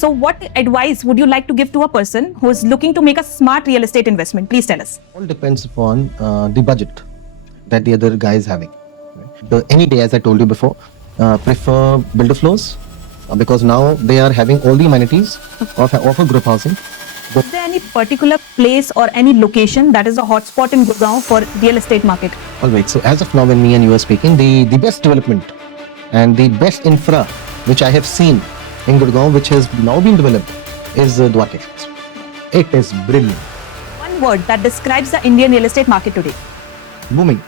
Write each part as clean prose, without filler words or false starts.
So what advice would you like to give to a person who is looking to make a smart real estate investment? Please tell us. All depends upon the budget that the other guy is having. Any day, as I told you before, prefer builder floors because now they are having all the amenities of a group housing. Is there any particular place or any location that is a hotspot in Gurgaon for real estate market? All right. So as of now, when me and you are speaking, the best development and the best infra which I have seen in Gurgaon, which has now been developed, is Dwarka Express. It is brilliant. One word that describes the Indian real estate market today. Booming.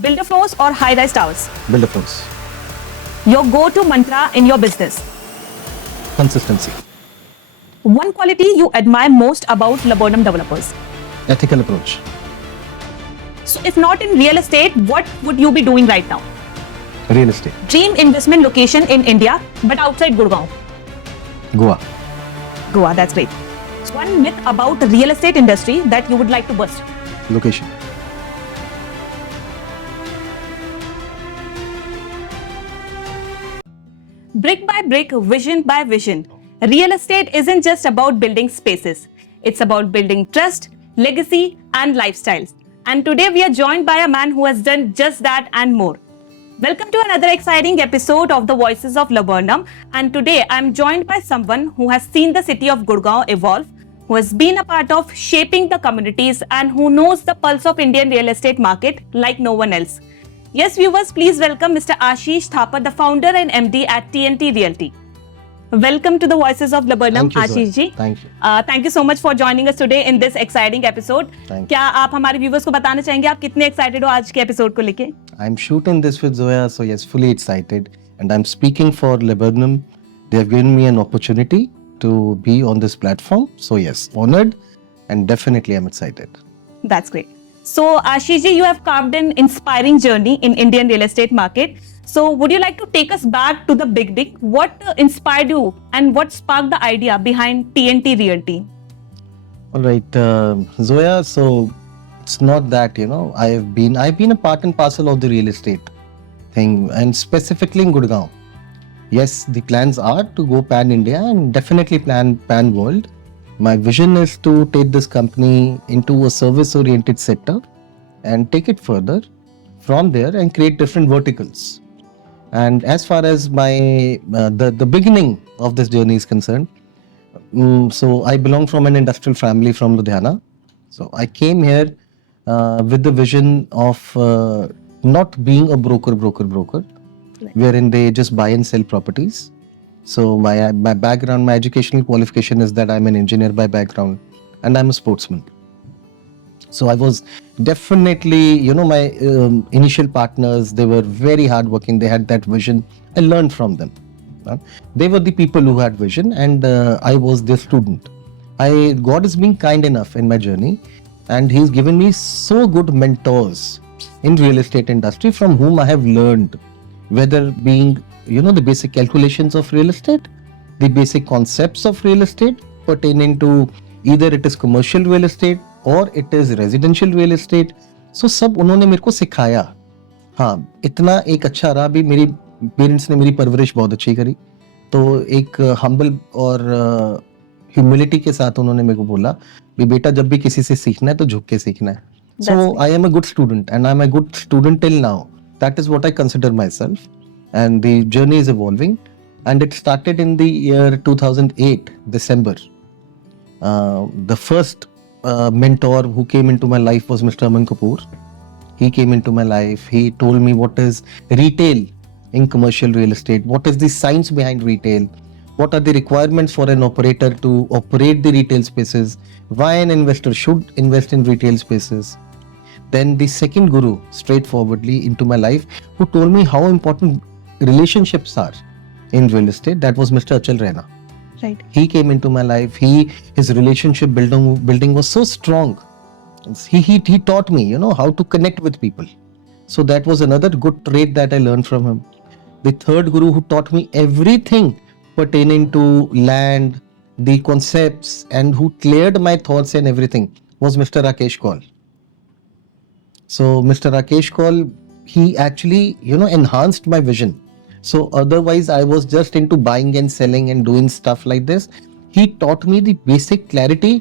Builder floors or high-rise towers? Builder floors. Your go-to mantra in your business. Consistency. One quality you admire most about Laburnum developers. Ethical approach. So if not in real estate, what would you be doing right now? Real estate. Dream investment location in India, but outside Gurgaon. Goa. Goa, that's great. So one myth about the real estate industry that you would like to bust. Location. Brick by brick, vision by vision. Real estate isn't just about building spaces. It's about building trust, legacy, and lifestyles. And today we are joined by a man who has done just that and more. Welcome to another exciting episode of the Voices of Laburnum. And today I'm joined by someone who has seen the city of Gurgaon evolve, who has been a part of shaping the communities, and who knows the pulse of Indian real estate market like no one else. Yes, viewers, please welcome Mr. Ashish Thapar, the founder and MD at TNT Realty. Welcome to the Voices of Laburnum, Thank you, Ashish Zoe. ji. Thank you. Thank you so much for joining us today in this exciting episode. Thank you. क्या आप हमारे viewers को बताना चाहेंगे आप कितने excited हो आज के एपिसोड को लेके? I'm shooting this with Zoya, so yes, fully excited. And I'm speaking for Laburnum. They have given me an opportunity to be on this platform. So yes, honored and definitely I'm excited. That's great. So Ashish ji, you have carved an inspiring journey in Indian real estate market. So would you like to take us back to the beginning? What inspired you and what sparked the idea behind TNT Realty? All right, Zoya. So it's not that I've been a part and parcel of the real estate thing, and specifically in Gurgaon. Yes, the plans are to go pan India and definitely plan pan world. My vision is to take this company into a service oriented sector and take it further from there and create different verticals. And as far as my the beginning of this journey is concerned, so I belong from an industrial family from Ludhiana. So I came here with the vision of not being a broker, wherein they just buy and sell properties. So my background, my educational qualification is that I'm an engineer by background and I'm a sportsman. So I was definitely, my initial partners, they were very hardworking. They had that vision. I learned from them. They were the people who had vision, and I was their student. God is being kind enough in my journey, and He's given me so good mentors in real estate industry from whom I have learned, whether being, the basic calculations of real estate, the basic concepts of real estate pertaining to either it is commercial real estate और it is residential real estate. So सब उन्होंने मेरे को सिखाया. हाँ, इतना एक अच्छा रहा भी. मेरी पेरेंट्स ने मेरी परवरिश बहुत अच्छी करी, तो एक हम्बल और ह्यूमिलिटी के साथ उन्होंने मेरे को बोला भी बेटा जब भी किसी से सीखना है तो झुक के सीखना है. So I am a good student and I am a good student till now. That is what I consider myself, and the journey is evolving, and it started in the year 2008 December. The first mentor who came into my life was Mr. Aman Kapoor. He came into my life. He told me what is retail in commercial real estate, what is the science behind retail, what are the requirements for an operator to operate the retail spaces, why an investor should invest in retail spaces. Then the second guru, straightforwardly into my life, who told me how important relationships are in real estate, that was Mr. Achal Raina. Right. He came into my life. His relationship building was so strong. He taught me, how to connect with people. So that was another good trait that I learned from him. The third guru who taught me everything pertaining to land, the concepts, and who cleared my thoughts and everything was Mr. Rakesh Kaul. So Mr. Rakesh Kaul, he actually, enhanced my vision. So otherwise, I was just into buying and selling and doing stuff like this. He taught me the basic clarity.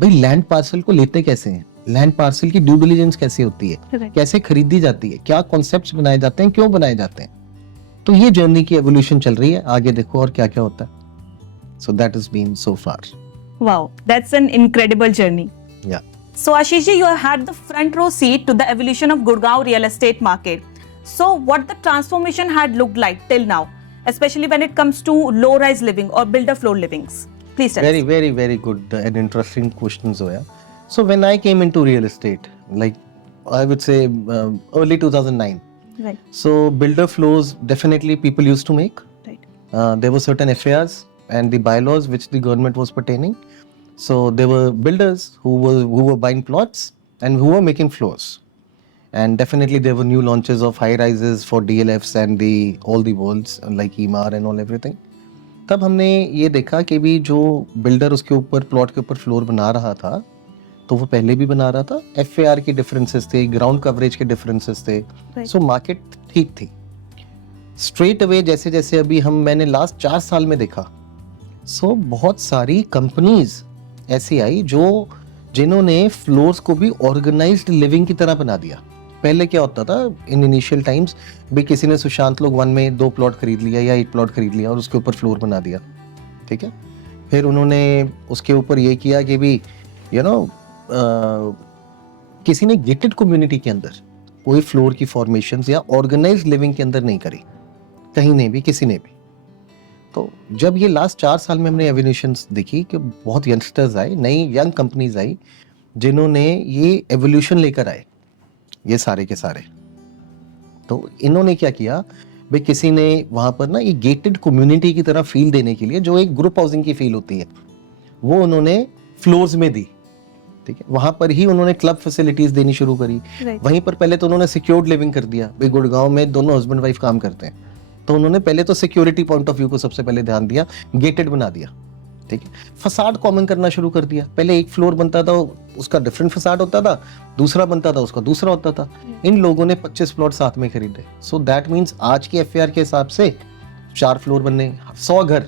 भाई land parcel को लेते कैसे हैं, land parcel की due diligence कैसे होती है, Correct. कैसे खरीदी जाती है, क्या कॉन्सेप्ट्स बनाए जाते हैं, क्यों बनाए जाते हैं. तो ये जर्नी की एवोल्यूशन चल रही है, आगे देखो और क्या क्या होता है. So that has been so far. Wow, that's an incredible journey. Yeah. So Ashish ji, you have had the front row seat to the evolution of Gurgaon real estate market. So what the transformation had looked like till now, especially when it comes to low-rise living or builder floor livings. Please tell Very, us. very, very good and interesting question, Zoya. So when I came into real estate, like I would say early 2009. Right, So builder floors definitely people used to make. right. There were certain FARs and the bylaws which the government was pertaining. So there were builders who were buying plots and who were making floors. And definitely there were new launches of high rises for DLFs and all the worlds like EMAR and all everything. तब हमने ये देखा कि भी जो builder उसके ऊपर plot के ऊपर फ्लोर बना रहा था तो वो पहले भी बना रहा था. FAR की डिफरेंसेस थे, ग्राउंड कवरेज के डिफरेंसेस थे. Right. सो मार्केट ठीक थी. स्ट्रेट अवे जैसे जैसे अभी मैंने लास्ट 4 साल में देखा, सो बहुत सारी कंपनीज ऐसी आई जिन्होंने फ्लोर्स को भी ऑर्गेनाइज्ड लिविंग की तरह बना दिया. पहले क्या होता था इन इनिशियल टाइम्स, भी किसी ने सुशांत लोग 1 में 2 प्लॉट खरीद लिया या 1 प्लॉट खरीद लिया और उसके ऊपर फ्लोर बना दिया. ठीक है, फिर उन्होंने उसके ऊपर ये किया कि भी किसी ने गेटेड कम्युनिटी के अंदर कोई फ्लोर की फॉर्मेशंस या ऑर्गेनाइज्ड लिविंग के अंदर नहीं करी, कहीं ने भी, किसी ने भी. तो जब ये लास्ट 4 साल में हमने एवोल्यूशंस देखी कि बहुत यंगस्टर्स आए, नई यंग कंपनीज आई जिन्होंने ये एवोल्यूशन लेकर आए, ये सारे के सारे. तो इन्होंने क्या किया भाई, किसी ने वहां पर ना ये गेटेड कम्युनिटी की तरह फील देने के लिए जो एक ग्रुप हाउसिंग की फील होती है वो उन्होंने फ्लोर्स में दी. ठीक है, वहां पर ही उन्होंने क्लब फैसिलिटीज देनी शुरू करी. Right. वहीं पर पहले तो उन्होंने सिक्योर्ड लिविंग कर दिया. भाई गुड़गांव में दोनों हस्बैंड वाइफ काम करते हैं तो उन्होंने पहले तो सिक्योरिटी पॉइंट ऑफ व्यू को सबसे पहले ध्यान दिया, गेटेड बना दिया. ठीक है, फसाड कॉमन करना शुरू कर दिया. पहले एक फ्लोर बनता था उसका डिफरेंट फसाड होता था, दूसरा बनता था उसका दूसरा होता था. इन लोगों ने 25 प्लॉट साथ में खरीदे. सो दैट मीन्स आज के FAR के हिसाब से 4 फ्लोर बनने, 100 घर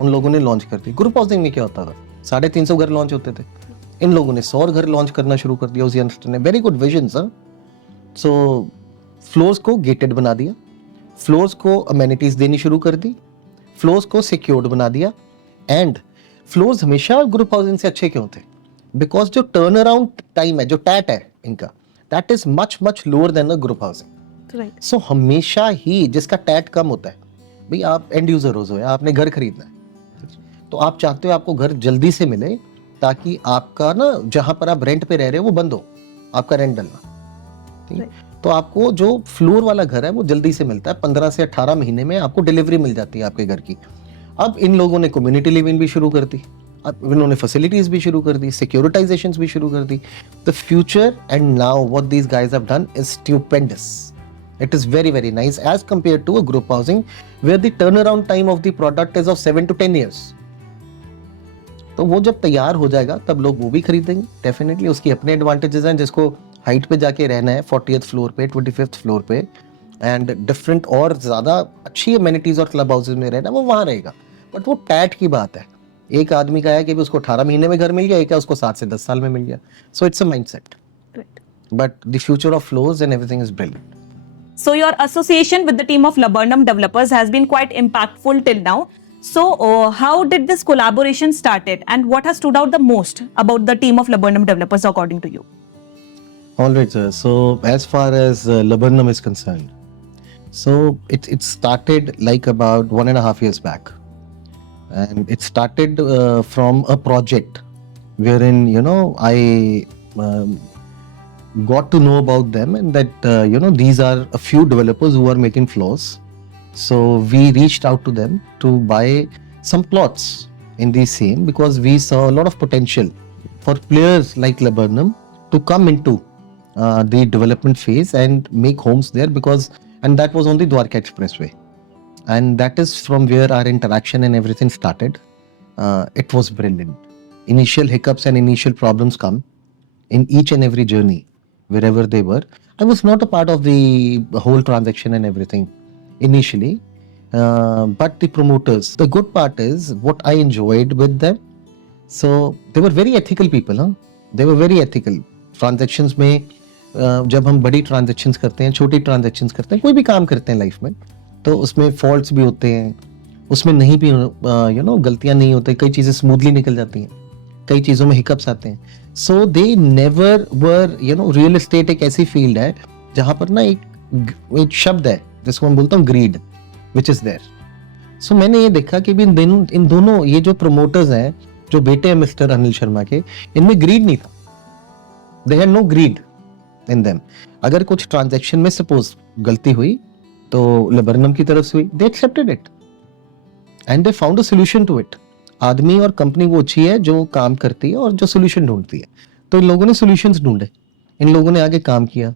उन लोगों ने लॉन्च कर दिए. ग्रुप हाउसिंग में क्या होता था 350 घर लॉन्च होते थे, इन लोगों ने 100 घर लॉन्च करना शुरू कर दिया. उस यंगस्टर ने वेरी गुड विजन सर. सो फ्लोर्स को गेटेड बना दिया, फ्लोर्स को अमेनिटीज देनी शुरू कर दी, फ्लोर्स को सिक्योर्ड बना दिया. एंड फ्लोर्स हमेशा ग्रुप हाउसिंग से अच्छे क्यों थे? बिकॉज जो टर्न अराउंड टाइम है, जो टैट है इनका, that is much much lower than a group housing. Right. सो हमेशा ही जिसका टैट कम होता है, भाई आप एंड यूजर हो, आपने घर खरीदना है तो आप चाहते हो आपको घर जल्दी से मिले ताकि आपका ना जहां पर आप रेंट पे रह रहे हो वो बंद हो, आपका रेंट डलना. ठीक है, तो आपको जो फ्लोर वाला घर है वो जल्दी से मिलता है, 15 से 18 महीने में आपको डिलीवरी मिल जाती है आपके घर की. अब इन लोगों ने कम्युनिटी लिविंग भी शुरू कर दी, अब इन्होंने फैसिलिटीज भी शुरू कर दी, सिक्योरिटाइजेशंस भी शुरू कर दी. The future and now what these guys have done is stupendous. It is very very nice as compared to a group housing where the turnaround time of the product is of 7 to 10 years. तो वो जब तैयार हो जाएगा तब लोग वो भी खरीदेंगे. डेफिनेटली उसकी अपने एडवांटेजेस हैं. जिसको हाइट पे जाके रहना है 40th फ्लोर पे, 25th फ्लोर पे एंड डिफरेंट और ज़्यादा अच्छी अमेनिटीज और क्लब हाउसेज में रहना, वो वहाँ रहेगा. बट वो टैट की बात है. एक आदमी का है कि उसको 18 महीने में घर मिल गया, एक है उसको 7 से 10 साल में मिल गया. So it's a mindset. Right. But the future of floors and everything is brilliant. So your association with the team of Laburnum developers has been quite impactful till now. So how did this collaboration started and what has stood out the most about the team of Laburnum developers according to you? All right, sir. So as far as Laburnum is concerned, so it started like about 1.5 years back, and it started from a project wherein I got to know about them and that these are a few developers who are making floors. So we reached out to them to buy some plots in the same because we saw a lot of potential for players like Laburnum to come into the development phase and make homes there and that was on the Dwarka Expressway, and that is from where our interaction and everything started. It was brilliant. Initial hiccups and initial problems come in each and every journey wherever they were. I was not a part of the whole transaction and everything initially, but the promoters, the good part is what I enjoyed with them. So they were very ethical people, huh? They were very ethical. Transactions में जब हम बड़ी transactions करते हैं, छोटी transactions करते हैं, कोई भी काम करते हैं लाइफ में, तो उसमें faults भी होते हैं, उसमें नहीं भी गलतियां नहीं होती, कई चीज़ें स्मूथली निकल जाती हैं, कई चीज़ों में हिकअप्स आते हैं. So they never were real estate एक ऐसी फील्ड है जहाँ पर ना एक शब्द है जिसको मैं बोलता हूँ ग्रीड, विच इज देयर. सो मैंने ये देखा कि भी इन दोनों ये जो प्रमोटर्स हैं, जो बेटे हैं मिस्टर अनिल शर्मा के, इनमें ग्रीड नहीं था. They had no greed in them. अगर कुछ ट्रांजैक्शन में सपोज गलती हुई तो लेबरनम की तरफ से हुई, they accepted it and they found a solution to it. आदमी और कंपनी वो अच्छी है जो काम करती है और जो सोल्यूशन ढूंढती है. तो इन लोगों ने सोल्यूशंस ढूंढे, इन लोगों ने आगे काम किया.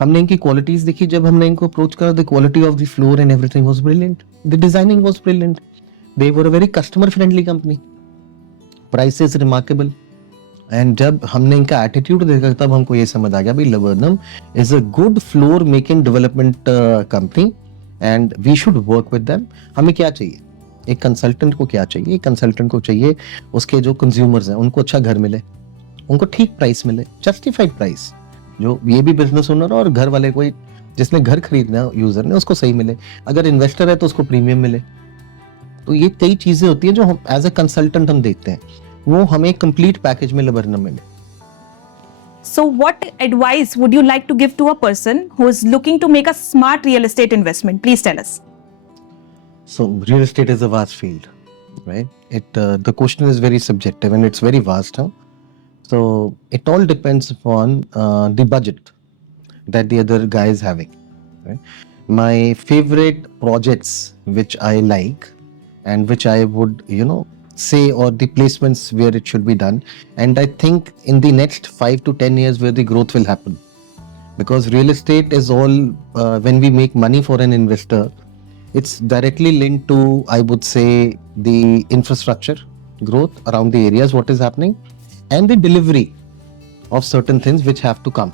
हमने इनकी क्वालिटीज देखी, जब हमने इनको अप्रोच करा, the quality of the floor and everything was brilliant, the designing was brilliant, they were a very customer friendly company, prices remarkable. And जब हमने इनका एटीट्यूड देखा तब हमको ये समझ आ गया भाई Laburnum is a good floor making development company and we should work with them. हमें क्या चाहिए, एक कंसल्टेंट को क्या चाहिए, एक कंसल्टेंट को चाहिए उसके जो कंज्यूमर्स हैं उनको अच्छा घर मिले, उनको ठीक प्राइस मिले, जस्टिफाइड प्राइस. जो ये भी बिजनेस ओनर और घर वाले, कोई जिसने घर खरीदना यूजर ने, उसको सही मिले. अगर इन्वेस्टर है तो उसको प्रीमियम मिले. तो ये कई चीजें होती हैं जो हम एज ए कंसल्टेंट हम देखते हैं, वो हमें कंप्लीट पैकेज में लेबरनम मिले. So what advice would you like to give to a person who is looking to make a smart real estate investment? Please tell us. So real estate is a vast field, right? The question is very subjective and it's very vast. Huh? So it all depends upon the budget that the other guy is having. Right? My favorite projects which I like and which I would say, or the placements where it should be done, and I think in the next 5 to 10 years where the growth will happen, because real estate is all when we make money for an investor, it's directly linked to, I would say, the infrastructure growth around the areas, what is happening, and the delivery of certain things which have to come,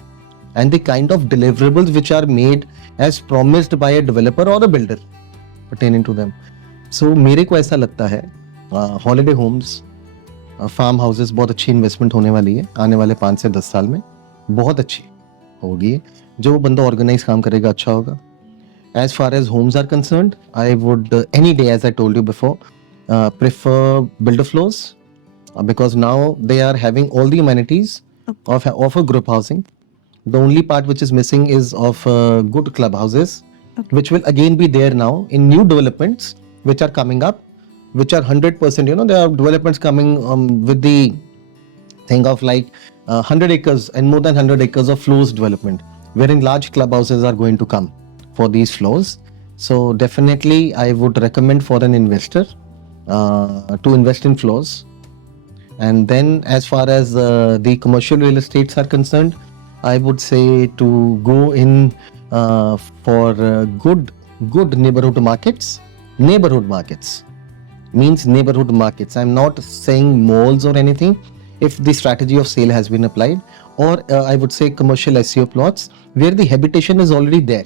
and the kind of deliverables which are made as promised by a developer or a builder pertaining to them. So मेरे को ऐसा लगता है holiday Holmes, farm houses बहुत अच्छी investment होने वाली है आने वाले 5 से 10 साल में, बहुत अच्छी होगी. जो बंदा ऑर्गेनाइज काम करेगा अच्छा होगा. As far as homes are concerned, I would any day, as I told you before, prefer builder floors because now they are having all the amenities of a group housing. The only part which is missing is of good clubhouses, which will again be there now in new developments which are coming up, which are 100%. There are developments coming with the thing of like 100 acres and more than 100 acres of floors development, wherein large clubhouses are going to come for these floors. So definitely I would recommend for an investor to invest in floors. And then as far as the commercial real estates are concerned, I would say to go in for good neighborhood markets. Neighborhood markets means neighborhood markets. I'm not saying malls or anything. If the strategy of sale has been applied, or I would say commercial SEO plots where the habitation is already there.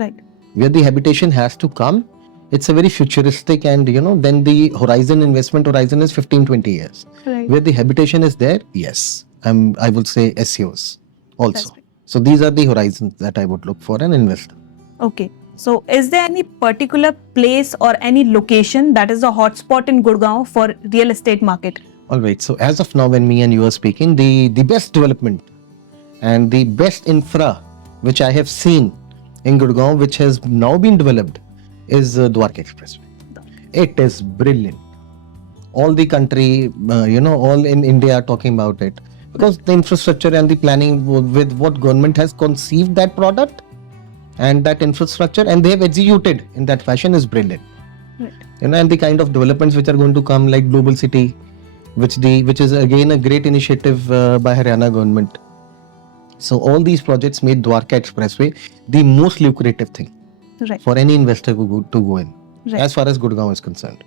Right. Where the habitation has to come, it's a very futuristic, and then the investment horizon is 15-20 years. Right. Where the habitation is there, yes, I would say SEOs also. Right. So these are the horizons that I would look for an investor. Okay. So is there any particular place or any location that is a hotspot in Gurgaon for real estate market? All right. So as of now, when me and you are speaking, the best development and the best infra which I have seen in Gurgaon, which has now been developed, is Dwarka Expressway. It is brilliant. All the country, all in India are talking about it because the infrastructure and the planning with what government has conceived that product and that infrastructure, and they have executed in that fashion, is brilliant. Right. And the kind of developments which are going to come, like Global City, which is again a great initiative by Haryana government. So all these projects made Dwarka Expressway the most lucrative thing Right. for any investor to go in, Right. as far as Gurgaon is concerned.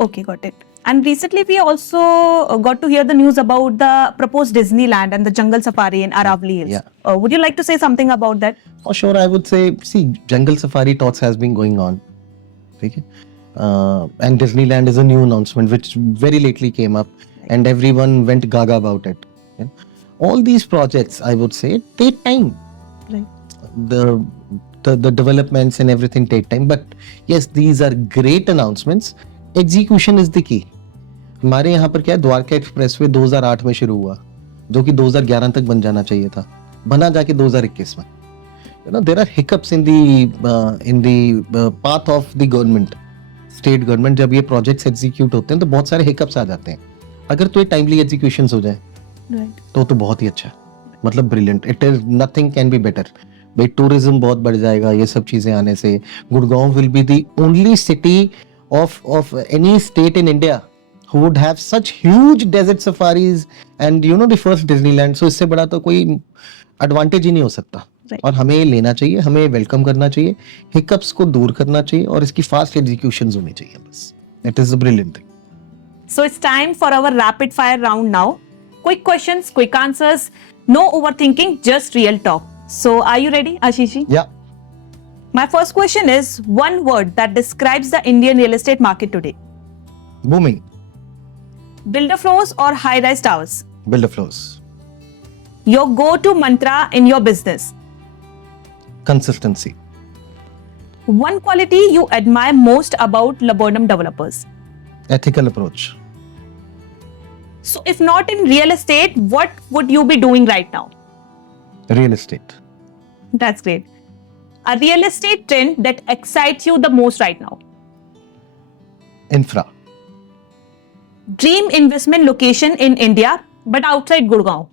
Okay, got it. And recently we also got to hear the news about the proposed Disneyland and the jungle safari in Aravali Hills. Yeah. Would you like to say something about that? For sure, I would say, see, jungle safari talks has been going on. ठीक है. And Disneyland is a new announcement which very lately came up, and everyone went gaga about it. Yeah. All these projects, I would say, take time. Right. The developments and everything take time. But yes, these are great announcements. Execution is the key. हमारे यहाँ पर क्या है, Dwarka expressway 2008 में शुरू हुआ, जो कि 2011 तक बन जाना चाहिए था, बना जाके 2021 में. You know, there are hiccups in the path of the government, state government. जब ये projects execute होते हैं तो बहुत सारे hiccups आ जाते हैं. अगर तो ये timely executions हो जाए तो बहुत ही अच्छा है, मतलब brilliant. It is nothing can be better. भाई tourism बहुत बढ़ जाएगा ये सब चीजें आने से. Gurgaon will be the only city of any state in India who would have such huge desert safaris and you know the first Disneyland. So इससे बड़ा तो कोई advantage ही नहीं हो सकता. और हमें ये लेना चाहिए, हमें वेलकम करना चाहिए, हिकअप्स को दूर करना चाहिए और इसकी फास्ट एग्जीक्यूशंस होनी चाहिए बस. It is a brilliant thing. So it's time for our rapid fire round now. Quick questions, quick answers, no overthinking, just real talk. So are you ready, Ashish ji? Yeah. My first question is one word that describes the Indian real estate market today. Booming. Builder floors or high-rise towers? Builder floors. Your go-to mantra in your business? Consistency. One quality you admire most about Laburnum developers? Ethical approach. So if not in real estate, what would you be doing right now? Real estate. That's great. A real estate trend that excites you the most right now? Infra. Dream investment location in India but outside Gurgaon?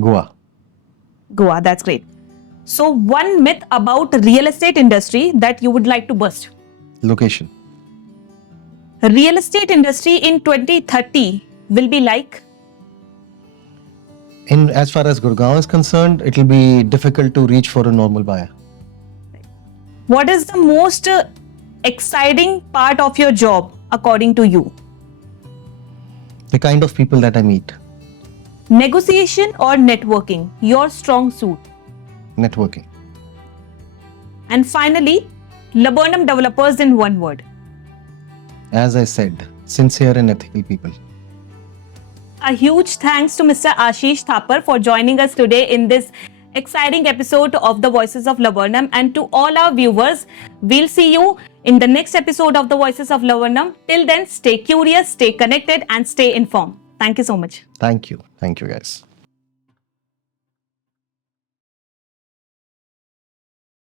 Goa. Goa, that's great. So one myth about real estate industry that you would like to bust? Location. Real estate industry in 2030 will be like? In as far as Gurgaon is concerned, it will be difficult to reach for a normal buyer. What is the most exciting part of your job according to you? The kind of people that I meet. Negotiation or networking, your strong suit? Networking. And finally, Laburnum developers in one word. As I said, sincere and ethical people. A huge thanks to Mr. Ashish Thapar for joining us today in this exciting episode of the Voices of Laburnum, and to all our viewers, we'll see you in the next episode of the Voices of Laburnum. Till then, stay curious, stay connected and stay informed. Thank you so much. Thank you. Thank you guys.